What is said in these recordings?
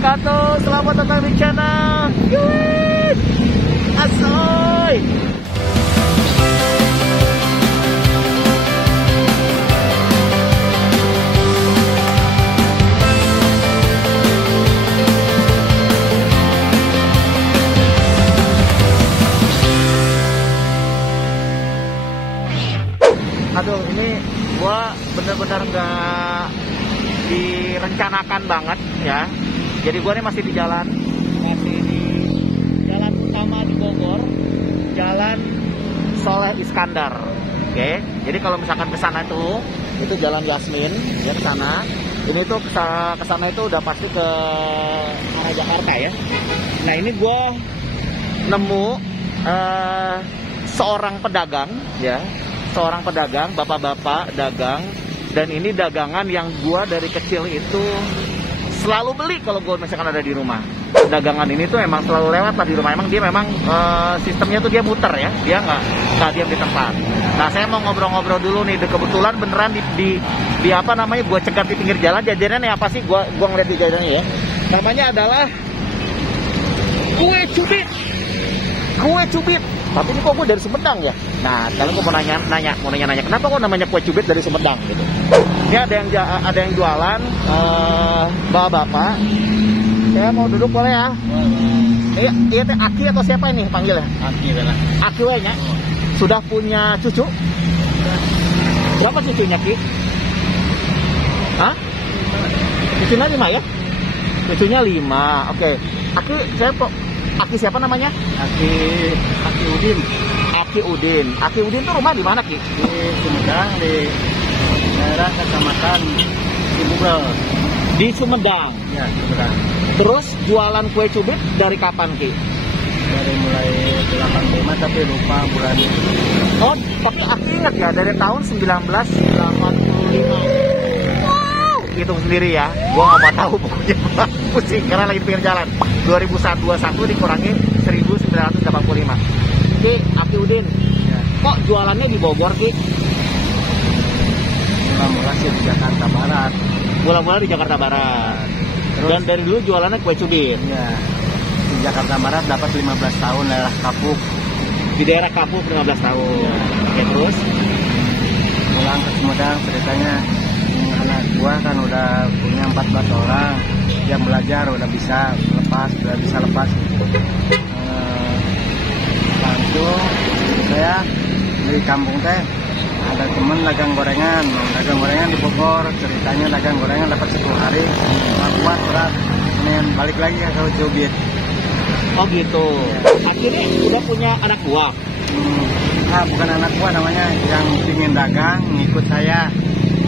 wabarakatuh. Selamat datang di channel Yuit Asoy. Aduh, ini gua bener-bener nggak direncanakan banget ya. Jadi gua nih masih di jalan utama di Bogor, Jalan Soleh Iskandar. Oke, jadi kalau misalkan ke sana itu Jalan Yasmin ya, ke sana. Ini tuh ke sana itu udah pasti ke arah Jakarta ya. Nah, ini gua nemu seorang pedagang ya. Seorang pedagang, bapak-bapak dagang, dan ini dagangan yang gua dari kecil itu selalu beli kalau gua misalkan ada di rumah. Dagangan ini tuh emang selalu lewat lah di rumah. Emang dia sistemnya tuh dia muter ya, dia nggak diam di tempat. Nah, saya mau ngobrol-ngobrol dulu nih. Kebetulan beneran di apa namanya, gua cegat di pinggir jalan. Jajanannya apa sih? Gua ngeliat di jajanannya ya. Namanya adalah kue cubit. Kue cubit. Tapi ini kok gue dari Sumedang ya? Nah, sekarang gue mau nanya, kenapa kok namanya kue cubit dari Sumedang gitu? Ini ada yang jualan, bapak-bapak. Saya mau duduk boleh ya? Iya teh Aki atau siapa ini panggilnya? Aki benar. Aki wenya. Sudah punya cucu? Berapa cucunya Ki? Hah? Cucunya 5 ya? Cucunya 5. Oke. Aki siapa namanya? Aki Udin. Aki Udin tuh rumah di mana, Ki? Di Sumedang, di daerah Kecamatan Cibubel. Di Sumedang. Ya, Sumedang. Terus jualan kue cubit dari kapan, Ki? Dari mulai 85 tapi lupa bulannya. Oh, tapi Aki ingat ya, dari tahun 1985. Hitung sendiri ya, gua nggak mau tahu pokoknya. Pusing karena lagi pinggir jalan. 2021 dikurangi 1985. Ki, Aki Udin ya. Kok jualannya di Bogor, Ki? Mula-mula sih di Jakarta Barat. Mula-mula di Jakarta Barat. Terus, dan dari dulu jualannya kue cubit ya. Di Jakarta Barat dapat 15 tahun daerah Kapuk. Di daerah Kapuk 15 tahun ya. Oke, terus pulang ke Sumedang, ceritanya anak gua kan udah punya 14 orang yang belajar, udah bisa lepas langsung saya di kampung teh ada temen dagang gorengan di Bogor. Ceritanya dagang gorengan dapat 10 hari nggak kuat, berat, kemudian balik lagi ke kue cubit. Oh gitu ya. Akhirnya udah punya anak buah? Nah, bukan anak buah namanya, yang ingin dagang ngikut saya.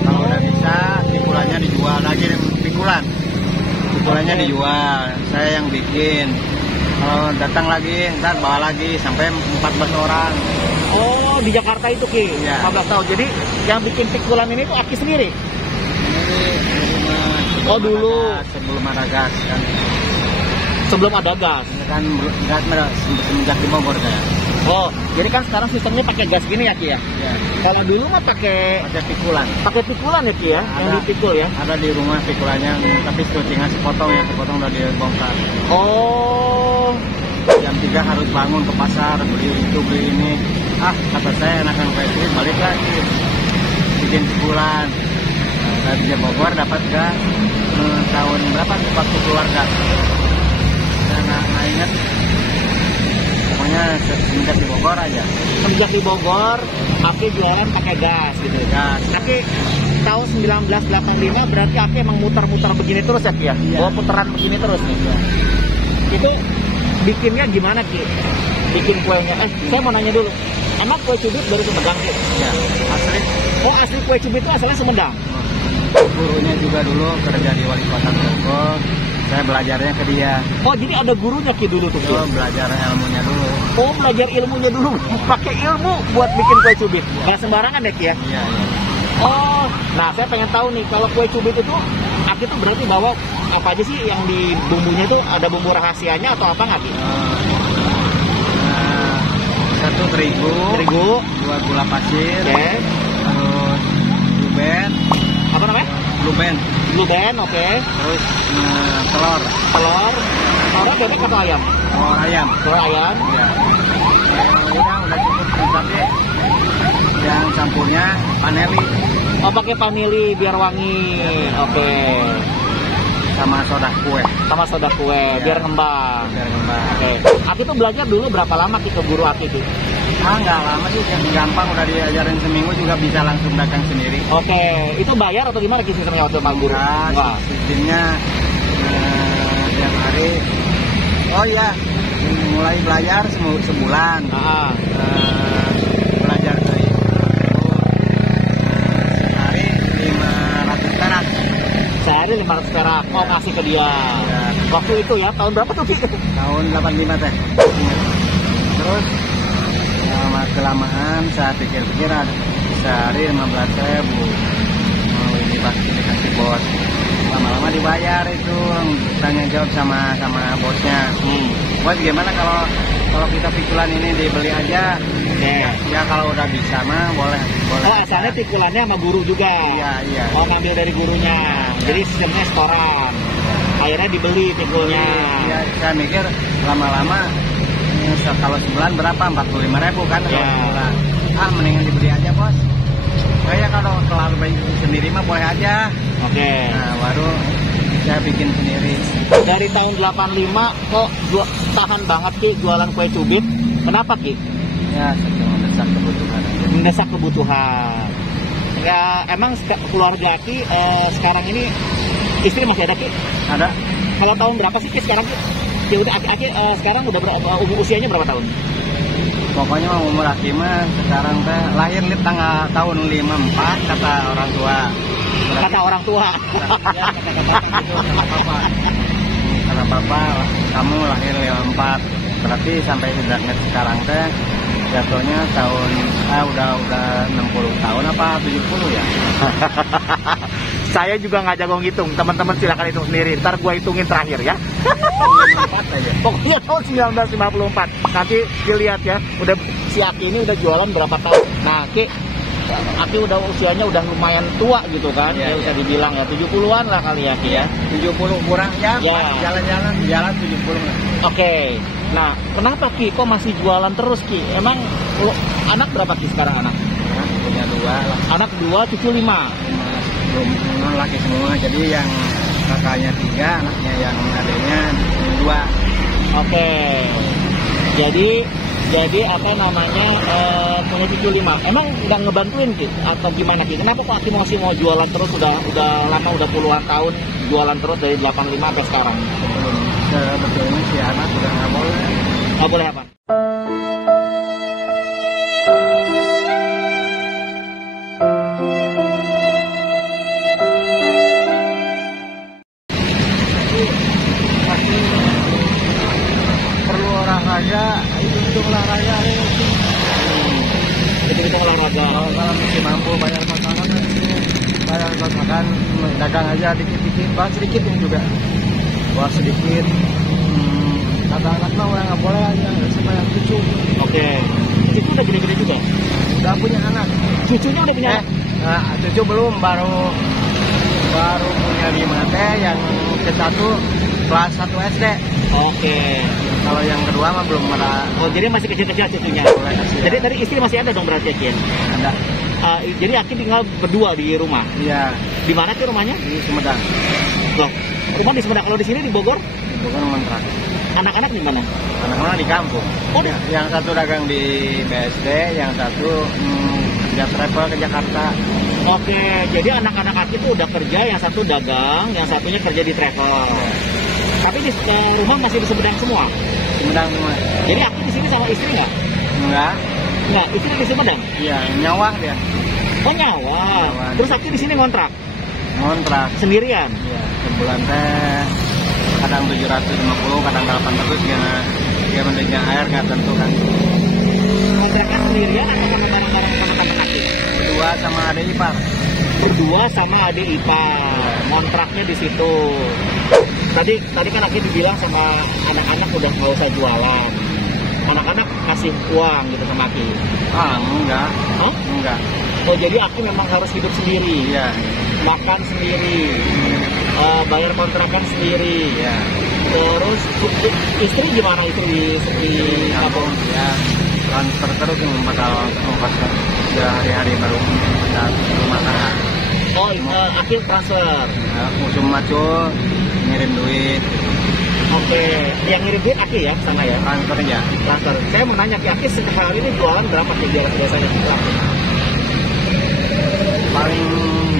Kalau udah bisa, pikulannya dijual lagi, pikulannya dijual, saya yang bikin. Kalau datang lagi, ntar bawa lagi sampai 14 orang. Oh, di Jakarta itu, Ki? Ya. 14 tahun. Jadi yang bikin pikulan ini tuh Aki sendiri? Oh, dulu sebelum ada gas kan. Sebelum ada gas? Kan gas semenjak di Bogor saya. Oh, jadi kan sekarang sistemnya pakai gas gini ya, Ki ya? Ya. Kalau dulu mah pakai pikulan. Pakai pikulan ya, Ki ya? Ada, yang dipikul ya? Ada di rumah pikulannya, tapi tinggal sepotong udah dibongkar. Oh. Jam 3 harus bangun ke pasar, beli itu, beli ini. Kata saya enakan kayak gini, balik lagi. Bikin pikulan. Nah, dari Bogor dapat gas tahun berapa tuh waktu keluarga? Saya nggak ingat. Pokoknya semenjak di Bogor aja. Semenjak di Bogor, Aki jualan pakai gas gitu. Gas. Aki tahun 1985 berarti Aki emang muter-muter begini terus ya, Ki ya? Iya. Bawa puteran begini terus nih. Iya. Itu bikinnya gimana, Ki? Bikin kuenya. Saya mau nanya dulu. Emang kue cubit dari Sumedang, Ki? Iya, asli. Oh, asli kue cubit itu asalnya Sumedang? Gurunya juga dulu kerja di Wali Kota Bogor. Saya belajarnya ke dia. Oh, jadi ada gurunya, Ki, dulu tuh? Oh, belajar ilmunya dulu. Oh, belajar ilmunya dulu. Pakai ilmu buat bikin kue cubit. Nggak sembarangan ya, Ki ya? Iya. Oh, nah saya pengen tahu nih, kalau kue cubit itu, Aki tuh berarti bawa apa aja sih yang di bumbunya itu? Ada bumbu rahasianya atau apa nggak, Ki? Satu terigu, 2 gula pasir, terus blueberry, apa namanya? Blue Band. Blue Band, oke. Terus telur. Telur. Telur bebek atau ayam? Telur ayam. Telur ayam. Ya. Udah cukup. Tapi yang campurnya paneli. Oh, pakai vanili biar wangi. Oke. Sama soda kue. Sama soda kue biar ngembang. Biar ngembang. Oke. Aki tuh belajar dulu berapa lama Ki ke guru Aki tuh? Nggak lama sih, gampang, udah diajarin seminggu juga bisa langsung dagang sendiri. Oke, itu bayar atau gimana Ki sistemnya waktu Pak Guru? Enggak, sistemnya tiap hari. Oh iya, mulai belajar sebulan. Belajar dari sehari 500 perak. Sehari 500 perak, mau kasih ke dia. Ya. Waktu itu ya, tahun berapa tuh Ki? Tahun 85 teh. Terus lama kelamaan saya pikir-pikir sehari 15.000. Ini pasti dikasih bos. Lama-lama dibayar itu, tanya jawab sama bosnya. Bos gimana kalau kita pikulan ini dibeli aja? Ya kalau udah bisa mah boleh. Oh, asalnya pikulannya sama guru juga. Iya. Oh, ngambil dari gurunya. Jadi sistemnya setoran. Akhirnya dibeli pikulnya. Iya, saya mikir lama-lama kalau sebulan berapa? 45.000 kan? Ya. Sebulan. Mendingan dibeli aja bos. Ya kalau terlalu banyak sendiri mah boleh aja. Oke. Nah baru saya bikin sendiri. Dari tahun 85 kok tahan banget Ki jualan kue cubit. Kenapa Ki? Ya sedang mendesak kebutuhan aja. Mendesak kebutuhan. Ya emang keluarga Ki sekarang ini istri masih ada Ki? Ada. Kalau tahun berapa sih Ki sekarang Ki? Ya udah Aki sekarang udah usianya berapa tahun? Pokoknya umur Aki mah sekarang teh lahir di tahun 54 kata orang tua. Berarti, kata orang tua. Ya kata bapak gitu, kata papa. Kata papa kamu lahir 54. Berarti sampai sekarang teh jatuhnya tahun udah 60 tahun apa 70 ya? Saya juga nggak jago ngitung, teman-teman silakan hitung sendiri. Ntar gua hitungin terakhir ya. 54 aja. Pokoknya tahun 1954. Nanti dilihat ya, udah si Aki ini udah jualan berapa tahun. Nah, Aki udah usianya udah lumayan tua gitu kan, ya bisa dibilang ya 70-an lah kali ya Ki ya. 70 kurang ya. Jalan 70 lah. Oke. Nah, kenapa Ki kok masih jualan terus Ki? Emang anak berapa Ki sekarang anak? Punya 2 lah. Anak 2, cucu 5. Belum laki semua, jadi yang kakaknya 3, anaknya yang adiknya 2. Oke. Jadi apa namanya punya cucu 5. Emang nggak ngebantuin Ki atau gimana Ki? Kenapa kok Aki masih mau jualan terus udah lama, udah puluhan tahun jualan terus dari 85 sampai sekarang? Sebetulnya si anak udah nggak boleh. Nggak boleh apa? Olahraga, itu olahraga Itu olahraga. Kalau masih mampu bayar makan, dagang aja dikit-dikit, bahkan sedikit juga, buat sedikit. Kata anak mah udah nggak boleh aja sama yang cucu. Oke. Cucu udah gede-gede juga. Udah punya anak. Cucunya udah punya. Cucu belum, baru punya 5 teh, yang ke-1 kelas 1 SD. Oke. Kalau yang kedua mah belum ada. Oh, jadi masih kecil-kecil cucunya. Jadi tadi istri masih ada dong berarti Ki? Ada. Jadi Aki tinggal berdua di rumah. Iya. Di mana sih rumahnya? Di Sumedang. Loh, rumah di Sumedang. Kalau di sini di Bogor? Di Bogor kontrak. Anak-anak di mana? Anak-anak di kampung. Oh, yang satu dagang di BSD, yang satu kerja travel ke Jakarta. Oke, jadi anak-anak Aki itu udah kerja, yang satu dagang, yang satunya kerja di travel. Tapi di rumah masih di Sumedang semua? Sumedang semua. Jadi Aki di sini sama istri nggak? Enggak. Nggak, istri di Sumedang? Iya, nyawa dia. Oh, nyawa. Terus Aki di sini ngontrak? Ngontrak. Sendirian? Iya, sebulan teh kadang 750, kadang 800 dia mendeknya air nggak tentu kan. Kontraknya sendirian atau sama bareng-bareng sama teman Aki? Berdua sama adik ipar. Berdua sama adik ipar. Kontraknya di situ. Tadi kan Aki dibilang sama anak-anak udah nggak usah jualan. Anak-anak kasih uang gitu sama Aki. Enggak. Hah? Enggak. Oh, jadi Aki memang harus hidup sendiri. Iya. makan sendiri, bayar kontrakan sendiri. Ya. Terus istri gimana itu di Kampung ya transfer terus yang bakal ongkos sehari-hari baru saat rumah tangga. Oh, akhir transfer. Ya, musim macul ngirim duit. Oke, yang ngirim duit Aki ya sana ya? Transfer aja. Transfer. Saya mau nanya Aki sehari ini jualan berapa sih biasanya? Paling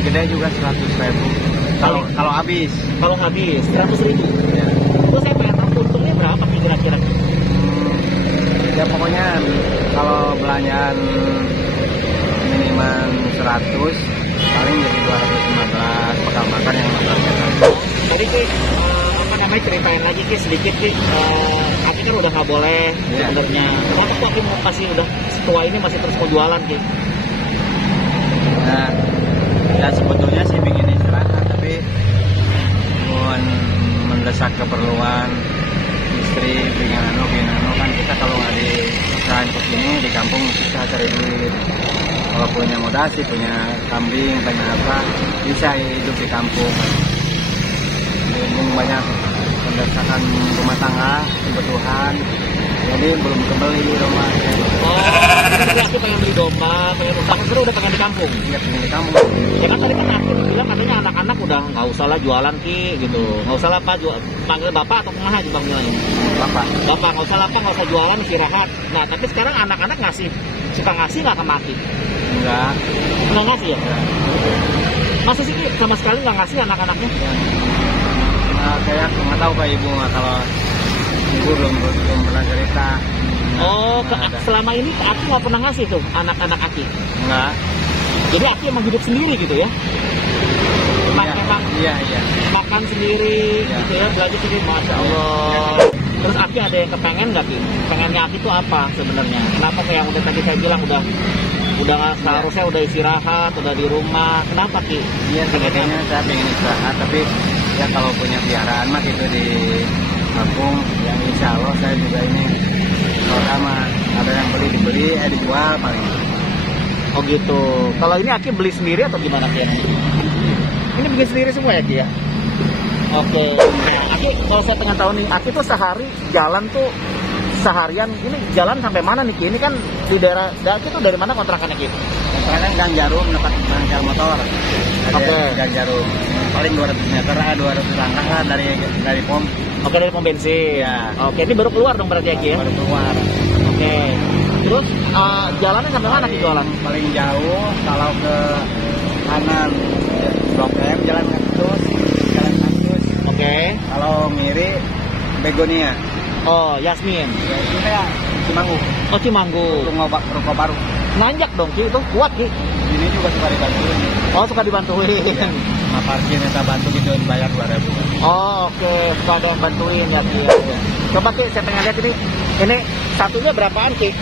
gede juga 100.000. Kalau habis. Kalau habis 100.000. Ya. Terus saya pengen tahu untungnya berapa kira-kira? Ya pokoknya kalau belanjaan minimal 100 paling jadi 215 bekal makan yang 15. Tadi Ki, apa namanya ceritain lagi Ki sedikit Ki. Aki kan udah nggak boleh sebenarnya. Kenapa kok Aki mau kasih udah setua ini masih terus mau jualan Ki? Nah, ya sebetulnya sih pengen istirahat tapi mendesak keperluan istri pengen kan kita kalau nggak diusahain ke sini di kampung susah cari duit. Kalau punya modal sih punya kambing punya apa bisa hidup di kampung. Belum banyak mendesakan rumah tangga kebutuhan jadi belum kembali di rumah. Jadi aku pengen beli domba, pengen usaha seru udah pengen di kampung. Iya pengen di kampung. Ya kan tadi kan aku bilang katanya anak-anak udah nggak usah lah jualan Ki gitu, nggak usah lah Pak panggil bapak atau pengaha aja bang bilangnya. Bapak nggak usah lah Pak, nggak usah jualan istirahat. Nah tapi sekarang anak-anak suka ngasih nggak ke Aki? Nggak ngasih ya? Masa sih Ki sama sekali nggak ngasih anak-anaknya? Nah, kayak nggak tahu Pak Ibu kalau ibu belum pernah cerita. Selama ini Aki nggak pernah ngasih tuh anak-anak Aki? Enggak. Jadi Aki emang hidup sendiri gitu ya? Iya. Makan sendiri gitu ya, belajar sendiri, Masya Allah. Terus Aki ada yang kepengen nggak Ki? Pengennya Aki tuh apa sebenarnya? Kenapa kayak yang udah tadi saya bilang udah seharusnya udah istirahat, udah di rumah. Kenapa Ki? Iya sebenarnya saya pengen istirahat tapi ya kalau punya piaraan mah itu di kampung yang insya Allah saya juga ini kalau sama ada yang dibeli dijual paling. Oh gitu. Kalau ini Aki beli sendiri atau gimana Ki? Ini bikin sendiri semua ya Ki ya? Oke. Aki kalau saya pengen tahu nih, Aki tuh sehari jalan tuh seharian ini jalan sampai mana nih Ki? Ini kan di daerah Aki tuh dari mana kontrakannya Ki? Kontrakan Gang Jarum dapat bengkel motor. Oke. Gang Jarum paling 200 meter 200 langkah lah dari pom. Oke, dari pom bensin. Ya. Oke, ini baru keluar dong berarti Aki ya? Baru keluar. Oke. Terus jalannya sampai mana Ki jualan? Paling jauh kalau ke kanan Blok M jalan Kaktus. Oke. Kalau Miri Begonia. Oh, Yasmin. Ya itu kayak Cimanggu. Oh, Cimanggu. Ruko baru. Nanjak dong Ki, itu kuat Ki. Ini juga suka dibantuin. Oh, suka dibantuin. Ya. Nah, parkir minta bantu gitu bayar 2.000. Oh, oke. Suka ada yang bantuin ya Ki. Ya. Coba Ki, saya pengen lihat ini. Ini satunya berapaan Ki?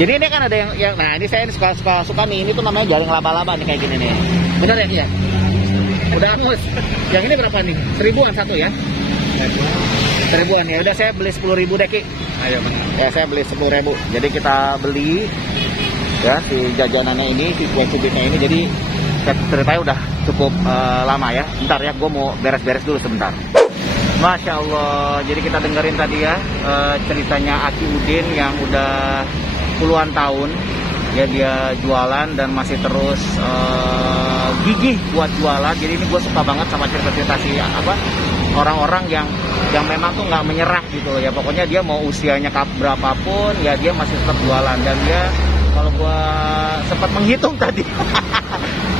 Jadi ini kan ada yang nah ini saya suka nih, ini tuh namanya jaring laba-laba nih kayak gini nih. Benar ya Ki ya? Udah angus. Yang ini berapa nih? 1.000-an satu ya? 1.000-an ya. Udah saya beli 10.000 deh Ki. Ayo benar. Ya saya beli 10.000. Jadi kita beli ya si jajanannya ini, si kue cubitnya ini. Jadi ceritanya udah cukup lama ya. Bentar ya, gue mau beres-beres dulu sebentar. Masya Allah. Jadi kita dengerin tadi ya ceritanya Aki Udin yang udah puluhan tahun ya dia jualan dan masih terus gigih buat jualan. Jadi ini gue suka banget sama cerita-cerita si orang-orang yang memang tuh nggak menyerah gitu loh ya. Pokoknya dia mau usianya berapapun ya dia masih tetap jualan. Dan dia kalau gue sempat menghitung tadi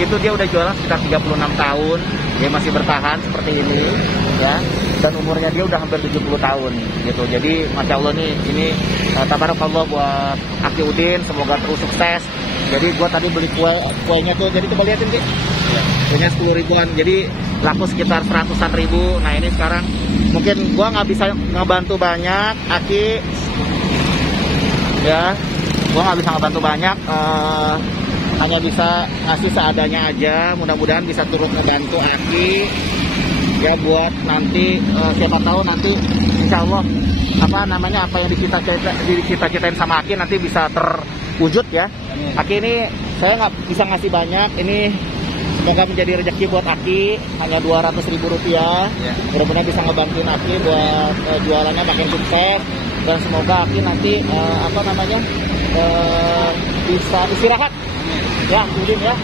itu dia udah jualan sekitar 36 tahun. Dia masih bertahan seperti ini ya. Dan umurnya dia udah hampir 70 tahun gitu. Jadi Masya Allah nih, ini tabarakallah buat Aki Udin, semoga terus sukses. Jadi gua tadi beli kuenya tuh, jadi coba liatin Ki. Kuenya 10.000-an, jadi laku sekitar 100-an ribu. Nah ini sekarang mungkin gua nggak bisa ngebantu banyak Aki ya, gua nggak bisa ngebantu banyak, hanya bisa ngasih seadanya aja. Mudah-mudahan bisa turut ngebantu Aki ya buat nanti siapa tahu nanti insya Allah apa yang dicita-citain sama Aki nanti bisa terwujud ya. Aki ini saya nggak bisa ngasih banyak, ini Semoga menjadi rezeki buat Aki, hanya Rp200.000. Ya. Mudah-mudahan bisa ngebantuin Aki buat jualannya makin sukses. Dan semoga Aki nanti bisa istirahat. Ya, Udin ya.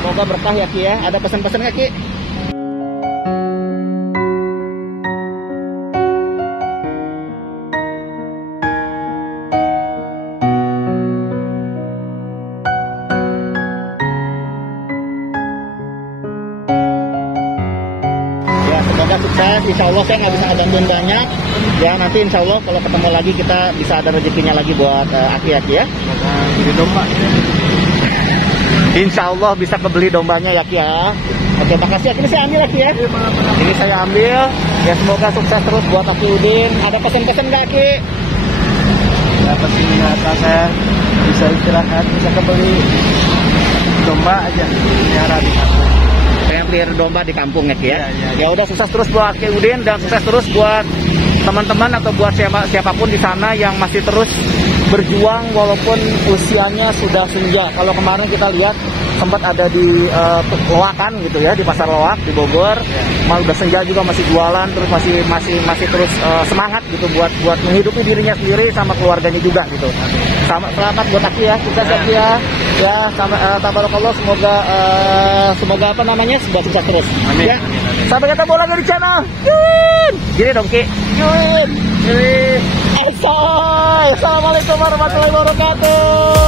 Semoga berkah ya Ki ya. Ada pesan-pesan nggak Ki? Semoga sukses, insya Allah saya nggak bisa ngebantuin banyak. Ya nanti insya Allah kalau ketemu lagi kita bisa ada rezekinya lagi buat Aki ya. Jadi domba. Insya Allah bisa kebeli dombanya ya Ki ya. Oke, makasih ya. Ini saya ambil Aki ya. Ini saya ambil. Ya semoga sukses terus buat Aki Udin. Ada pesan-pesan nggak Ki? Ya pasti saya bisa istirahat, bisa kebeli domba aja. Pelihara di kampung. Pengen pelihara domba di kampung ya Ki ya. Ya. Ya udah, sukses terus buat Aki Udin dan sukses terus buat teman-teman atau buat siapapun di sana yang masih terus berjuang walaupun usianya sudah senja. Kalau kemarin kita lihat sempat ada di Loakan gitu ya, di Pasar Loak di Bogor. Malah udah senja juga masih jualan, terus masih terus semangat gitu buat menghidupi dirinya sendiri sama keluarganya juga gitu. Selamat buat Aki ya, sukses Aki ya. Ya, tabarakallah, semoga sukses terus. Amin. Ya. Sampai ketemu lagi di channel Yun. Gini dong Ki. Yun. Assalamualaikum warahmatullahi wabarakatuh.